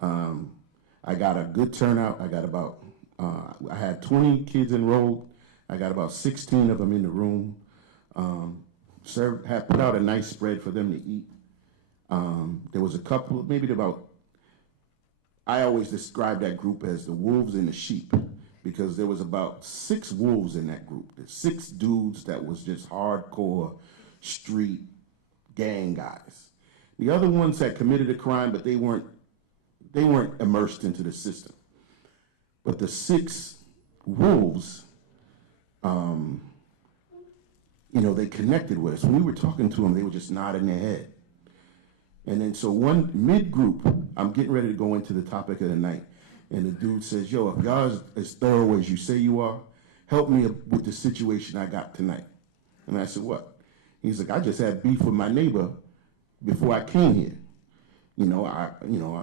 I got a good turnout. I got about, I had 20 kids enrolled. I got about 16 of them in the room. Had put out a nice spread for them to eat. There was a couple, maybe about, I always describe that group as the wolves and the sheep, because there was about 6 wolves in that group. There's 6 dudes that was just hardcore street gang guys. The other ones had committed a crime, but they weren't immersed into the system. But the 6 wolves, they connected with us. When we were talking to them, they were just nodding their head. And then so one mid-group, I'm getting ready to go into the topic of the night, and the dude says, yo, if y'all as thorough as you say you are, help me with the situation I got tonight. And I said, what? He's like, I just had beef with my neighbor before I came here. I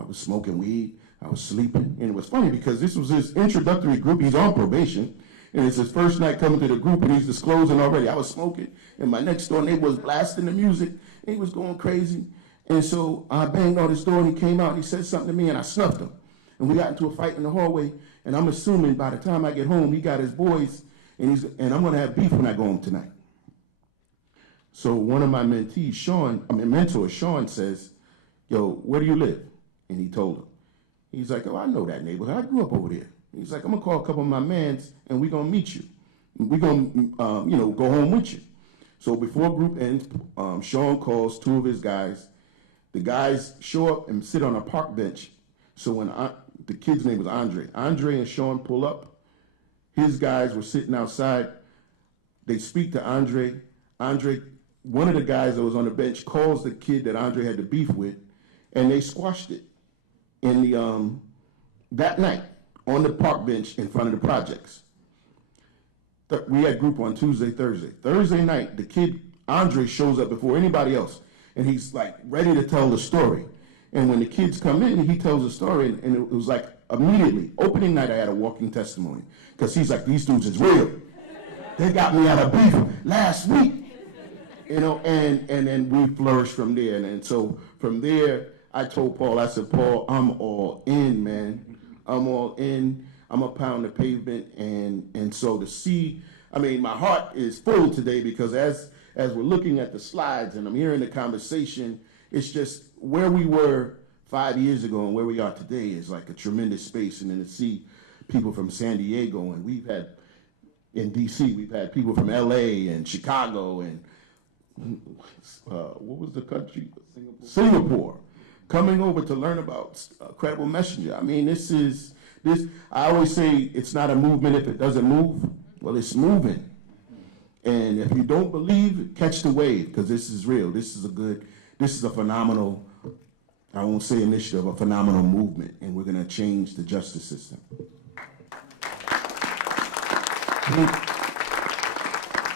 was smoking weed, I was sleeping. And it was funny because this was his introductory group. He's on probation, and it's his first night coming to the group, and he's disclosing already. I was smoking, and my next door neighbor was blasting the music, and he was going crazy. And so I banged on his door, and he came out, and he said something to me, and I snuffed him. And we got into a fight in the hallway, and I'm assuming by the time I get home, he got his boys, and I'm going to have beef when I go home tonight. So one of my mentors, Sean, says, yo, where do you live? And he told him. He's like, oh, I know that neighborhood. I grew up over there. He's like, I'm gonna call a couple of my mans and we're gonna meet you. We're gonna, go home with you. So before group ends, Sean calls two of his guys. The guys show up and sit on a park bench. So when the kid's name was Andre and Sean pull up, his guys were sitting outside. They speak to Andre. One of the guys that was on the bench calls the kid that Andre had the beef with, and they squashed it in the that night on the park bench in front of the projects. We had group on Tuesday, Thursday. Thursday night, the kid Andre shows up before anybody else, and he's like ready to tell the story. And when the kids come in, he tells the story, and it was like immediately opening night. I had a walking testimony because he's like, these dudes is real. They got me out of beef last week. And then we flourished from there. And so from there, I told Paul, I said, Paul, I'm all in, man. I'm all in. I'm a pound the pavement. And so to see, my heart is full today because as we're looking at the slides and I'm hearing the conversation, it's just where we were 5 years ago and where we are today is like a tremendous space. And then to see people from San Diego, and we've had, in DC, we've had people from LA and Chicago and what was the country? Singapore. Coming over to learn about Credible Messenger. I always say it's not a movement if it doesn't move. Well, it's moving. And if you don't believe, catch the wave, because this is real. This is a phenomenal, I won't say initiative, a phenomenal movement, and we're going to change the justice system.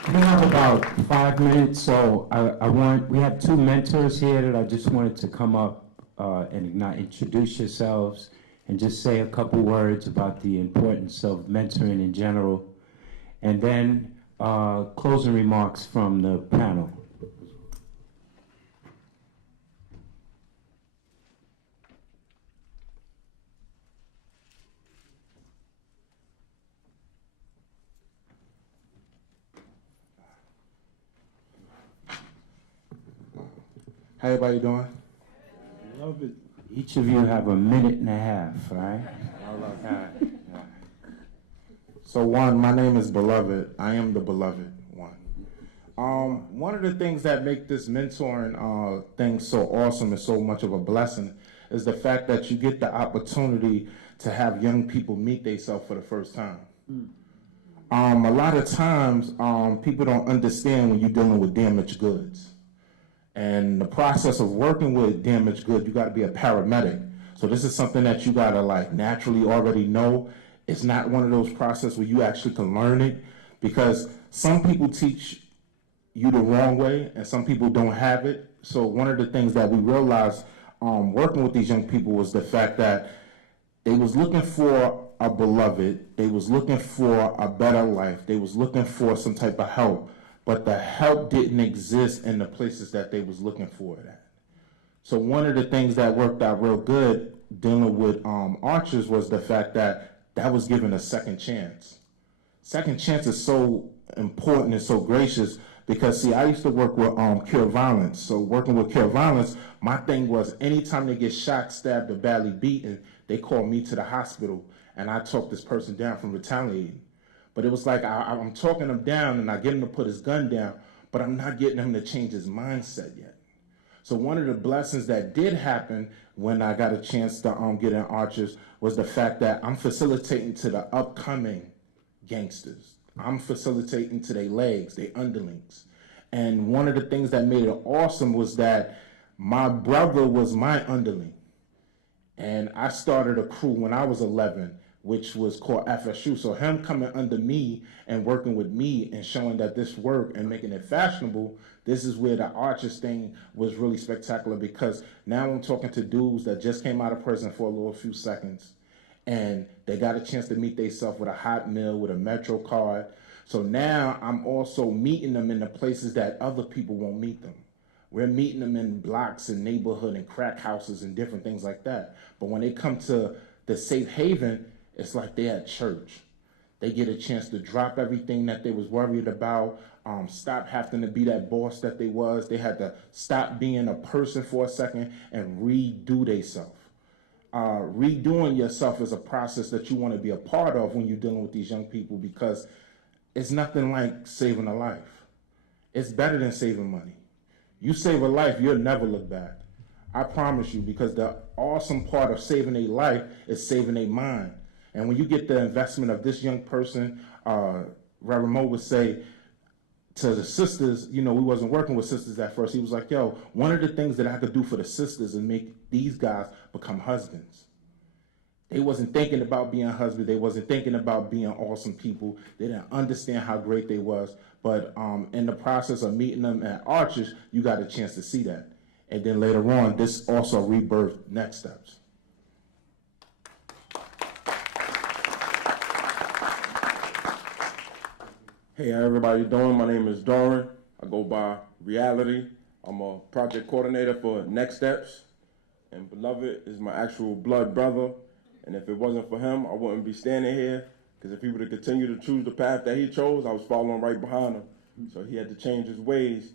We have about 5 minutes, so we have two mentors here that I just wanted to come up and introduce yourselves and just say a couple words about the importance of mentoring in general, and then closing remarks from the panel. How everybody doing? Love it. Each of you have a minute and a half, right? All right. Yeah. So one, my name is Beloved. I am the beloved one. One of the things that make this mentoring thing so awesome and so much of a blessing is the fact that you get the opportunity to have young people meet themselves for the first time. A lot of times, people don't understand when you're dealing with damaged goods. And the process of working with damaged goods, you got to be a paramedic. So this is something that you got to naturally already know. It's not one of those processes where you actually can learn it, because some people teach you the wrong way and some people don't have it. So one of the things that we realized working with these young people was the fact that they was looking for a beloved, they was looking for a better life, they was looking for some type of help. But the help didn't exist in the places that they was looking for it at. So one of the things that worked out real good dealing with Archers was the fact that was given a second chance. Second chance is so important and so gracious because, see, I used to work with Cure Violence. So working with Cure Violence, my thing was anytime they get shot, stabbed, or badly beaten, they call me to the hospital and I talk this person down from retaliating. But it was like I'm talking him down and I get him to put his gun down, but I'm not getting him to change his mindset yet. So one of the blessings that did happen when I got a chance to get in Archers was the fact that I'm facilitating to the upcoming gangsters. I'm facilitating to their legs, their underlings. And one of the things that made it awesome was that my brother was my underling. And I started a crew when I was 11, which was called FSU. So him coming under me and working with me and showing that this worked and making it fashionable, this is where the Archers thing was really spectacular, because now I'm talking to dudes that just came out of prison for a little few seconds and they got a chance to meet themselves with a hot meal, with a Metro card. So now I'm also meeting them in the places that other people won't meet them. We're meeting them in blocks and neighborhood and crack houses and different things like that. But when they come to the safe haven, it's like they're at church. They get a chance to drop everything that they was worried about, stop having to be that boss that they was. They had to stop being a person for a second and redo themselves. redoing yourself is a process that you want to be a part of when you're dealing with these young people, because it's nothing like saving a life. It's better than saving money. You save a life, you'll never look back. I promise you, because the awesome part of saving a life is saving a mind. And when you get the investment of this young person, Reverend Mo would say to the sisters, we wasn't working with sisters at first. He was like, yo, one of the things that I could do for the sisters is make these guys become husbands. They wasn't thinking about being husbands. They wasn't thinking about being awesome people. They didn't understand how great they was. But in the process of meeting them at Arches, you got a chance to see that. And then later on, this also rebirthed Next Steps. Hey, how everybody doing? My name is Doran. I go by Reality. I'm a project coordinator for Next Steps. And Beloved is my actual blood brother. And if it wasn't for him, I wouldn't be standing here. Because if he would have continued to choose the path that he chose, I was following right behind him. So he had to change his ways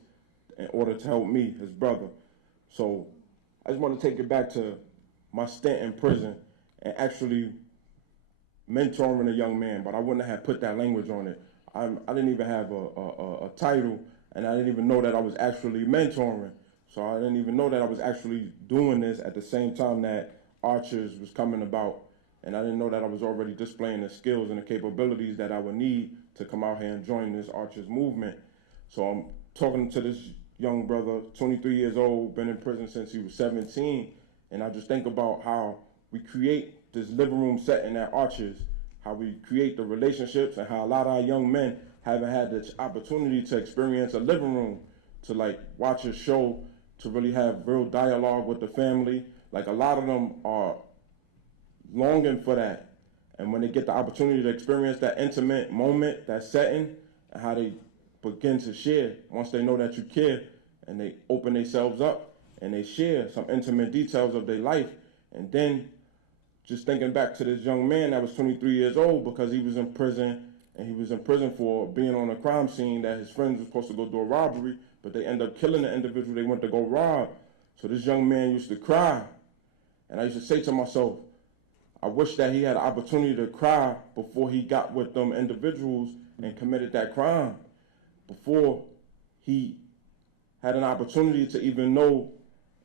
in order to help me, his brother. So I just want to take it back to my stint in prison and actually mentoring a young man, but I wouldn't have put that language on it. I didn't even have a title, and I didn't even know that I was actually mentoring. So I didn't even know that I was actually doing this at the same time that Archers was coming about. And I didn't know that I was already displaying the skills and the capabilities that I would need to come out here and join this Archers movement. So I'm talking to this young brother, 23 years old, been in prison since he was 17. And I just think about how we create this living room setting at Archers, how we create the relationships, and how a lot of our young men haven't had the opportunity to experience a living room, to like watch a show, to really have real dialogue with the family. Like a lot of them are longing for that. And when they get the opportunity to experience that intimate moment, that setting, and how they begin to share, once they know that you care, and they open themselves up and they share some intimate details of their life. And then just thinking back to this young man that was 23 years old because he was in prison, and he was in prison for being on a crime scene that his friends were supposed to go do a robbery, but they end up killing the individual they went to go rob. So this young man used to cry. And I used to say to myself, I wish that he had an opportunity to cry before he got with them individuals and committed that crime, before he had an opportunity to even know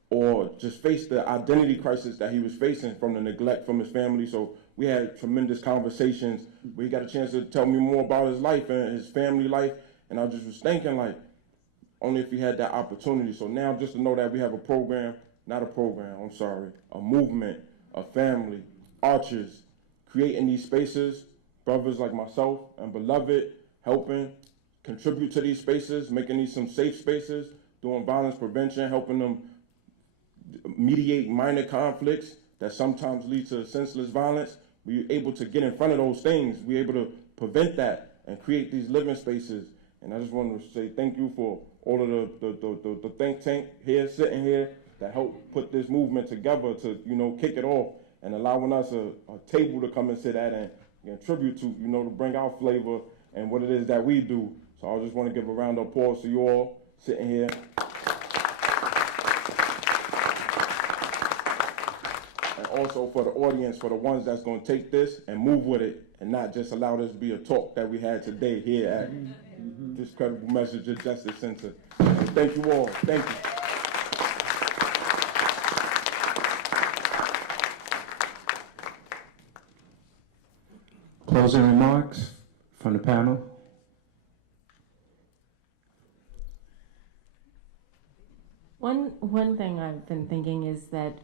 or just face the identity crisis that he was facing from the neglect from his family. So we had tremendous conversations where he got a chance to tell me more about his life and his family life. And I just was thinking, like, only if he had that opportunity. So now just to know that we have a program, not a program, I'm sorry, a movement, a family, Archers, creating these spaces, brothers like myself and Beloved, helping contribute to these spaces, making these some safe spaces, doing violence prevention, helping them mediate minor conflicts that sometimes lead to senseless violence. We're able to get in front of those things. We're able to prevent that and create these living spaces. And I just want to say thank you for all of the think tank here, sitting here, that helped put this movement together to, kick it off and allowing us a table to come and sit at and contribute to, to bring our flavor and what it is that we do. So I just want to give a round of applause to you all sitting here. And also for the audience, for the ones that's going to take this and move with it and not just allow this to be a talk that we had today here at this Credible Message of Justice Center. So thank you all. Thank you. Closing remarks from the panel. One thing I've been thinking is that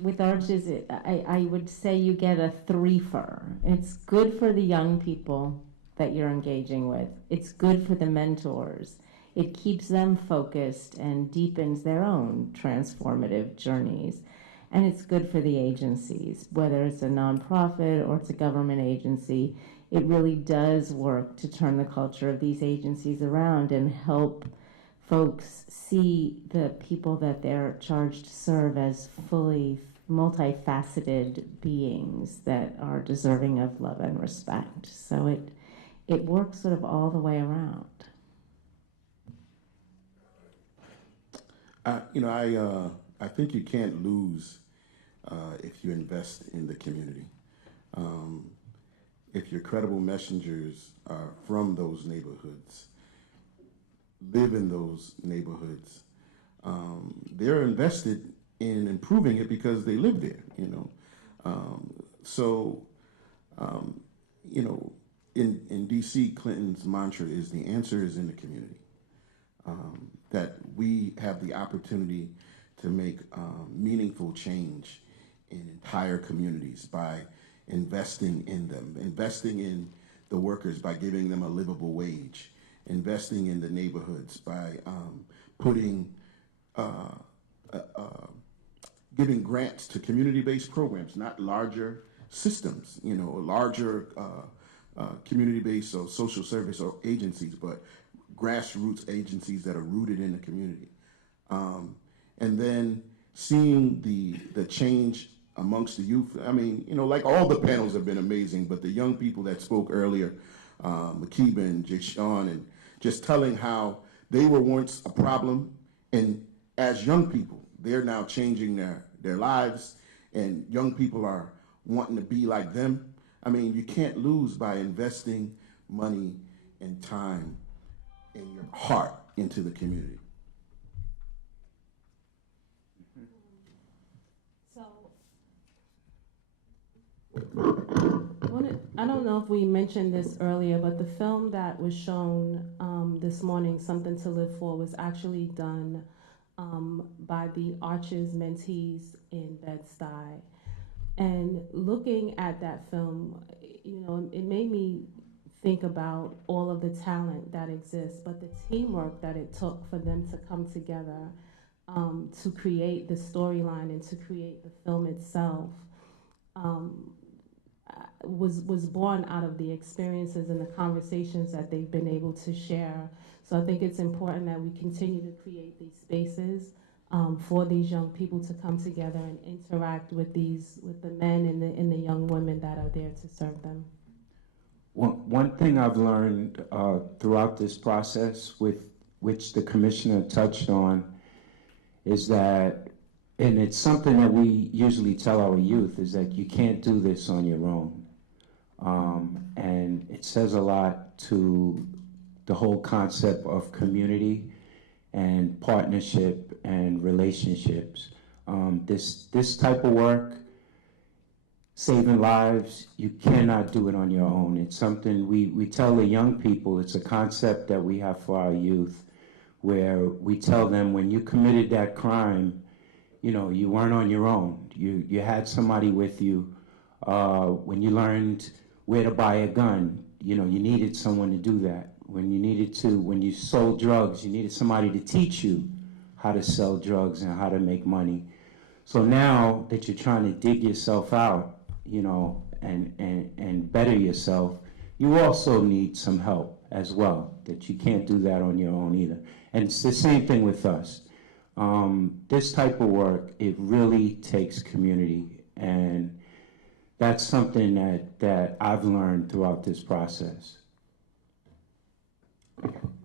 with Arches, I would say you get a threefer. It's good for the young people that you're engaging with. It's good for the mentors. It keeps them focused and deepens their own transformative journeys. And it's good for the agencies, whether it's a nonprofit or it's a government agency. It really does work to turn the culture of these agencies around and help folks see the people that they're charged to serve as fully multifaceted beings that are deserving of love and respect. So it works sort of all the way around. I think you can't lose if you invest in the community. If your credible messengers are from those neighborhoods, live in those neighborhoods, they're invested in improving it because they live there, you know. You know, in DC, Clinton's mantra is the answer is in the community. That we have the opportunity to make meaningful change in entire communities by investing in them, investing in the workers by giving them a livable wage, investing in the neighborhoods by giving grants to community-based programs, not larger systems, you know, larger community-based or social service or agencies, but grassroots agencies that are rooted in the community. And then seeing the change amongst the youth. I mean, you know, like all the panels have been amazing, but the young people that spoke earlier, Makiba and Jay Sean, and just telling how they were once a problem, and as young people, they're now changing their lives, and young people are wanting to be like them. I mean, you can't lose by investing money and time and your heart into the community. I don't know if we mentioned this earlier, but the film that was shown this morning, Something to Live For, was actually done by the Arches mentees in Bed-Stuy. And looking at that film, you know, it made me think about all of the talent that exists, but the teamwork that it took for them to come together to create the storyline and to create the film itself. Was born out of the experiences and the conversations that they've been able to share. So I think it's important that we continue to create these spaces for these young people to come together and interact with the men and the young women that are there to serve them. One thing I've learned throughout this process, with which the commissioner touched on, is that, and it's something that we usually tell our youth, is that you can't do this on your own. And it says a lot to the whole concept of community and partnership and relationships. This type of work, saving lives, you cannot do it on your own. It's something we tell the young people, it's a concept that we have for our youth, where we tell them, when you committed that crime, you know, you weren't on your own. You had somebody with you. When you learned where to buy a gun, you know, you needed someone to do that. When you sold drugs, you needed somebody to teach you how to sell drugs and how to make money. So now that you're trying to dig yourself out, you know, and better yourself, you also need some help as well, that you can't do that on your own either. And it's the same thing with us. This type of work, it really takes community, and that's something that I've learned throughout this process.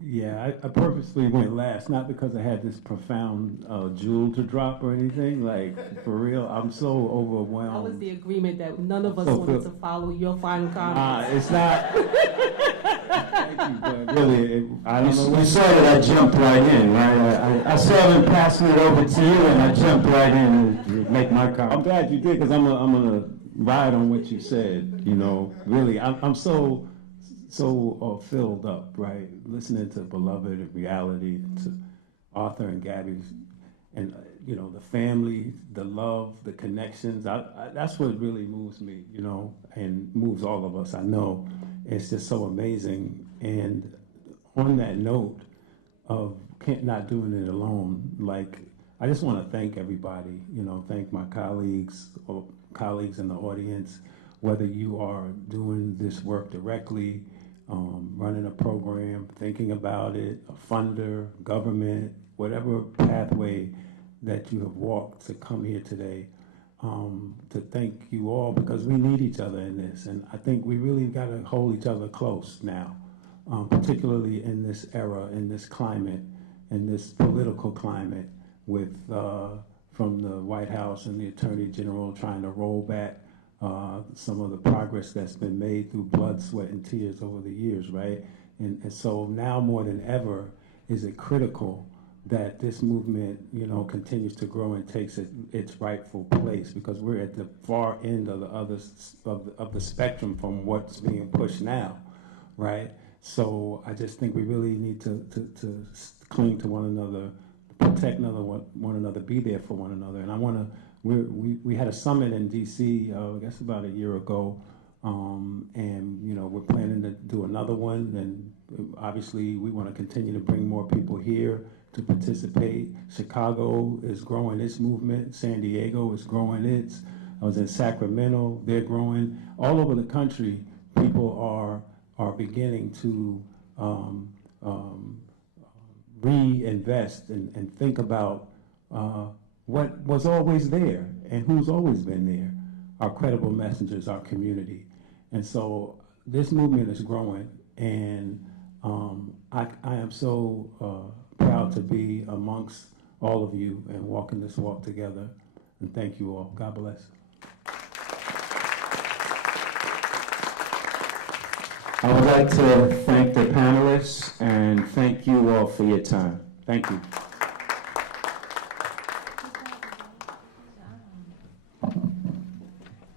Yeah, I purposely went last, not because I had this profound jewel to drop or anything. Like, for real, I'm so overwhelmed. That was the agreement that none of us wanted to follow your final comments. It's not. Thank you, but really, I don't know. You saw that I jumped right in, right? I saw them passing it over to you, and I jumped right in to make my comment. I'm glad you did, because I'm gonna ride on what you said. You know, really, I'm so filled up, right? Listening to Beloved and Reality, to Arthur and Gabby's, and you know, the family, the love, the connections. That's what really moves me, you know, and moves all of us. I know it's just so amazing. And on that note of not doing it alone, like, I just want to thank everybody. You know, thank my colleagues or colleagues in the audience, whether you are doing this work directly, running a program, thinking about it, a funder, government, whatever pathway that you have walked to come here today, to thank you all, because we need each other in this. And I think we really got to hold each other close now, particularly in this era, in this climate, in this political climate, with from the White House and the Attorney General trying to roll back some of the progress that's been made through blood, sweat, and tears over the years, right? And so now more than ever is it critical that this movement, you know, continues to grow and takes its rightful place, because we're at the far end of the spectrum from what's being pushed now, right? So I just think we really need to cling to one another, protect one another, be there for one another. And I want to. We had a summit in D.C. I guess about a year ago, and you know we're planning to do another one. And obviously we want to continue to bring more people here to participate. Chicago is growing its movement. San Diego is growing its. I was in Sacramento. They're growing all over the country. People are beginning to reinvest and think about what was always there and who's always been there, our credible messengers, our community. And so this movement is growing, and I am so proud to be amongst all of you and walking this walk together. And thank you all. God bless. I would like to thank the panelists and thank you all for your time. Thank you.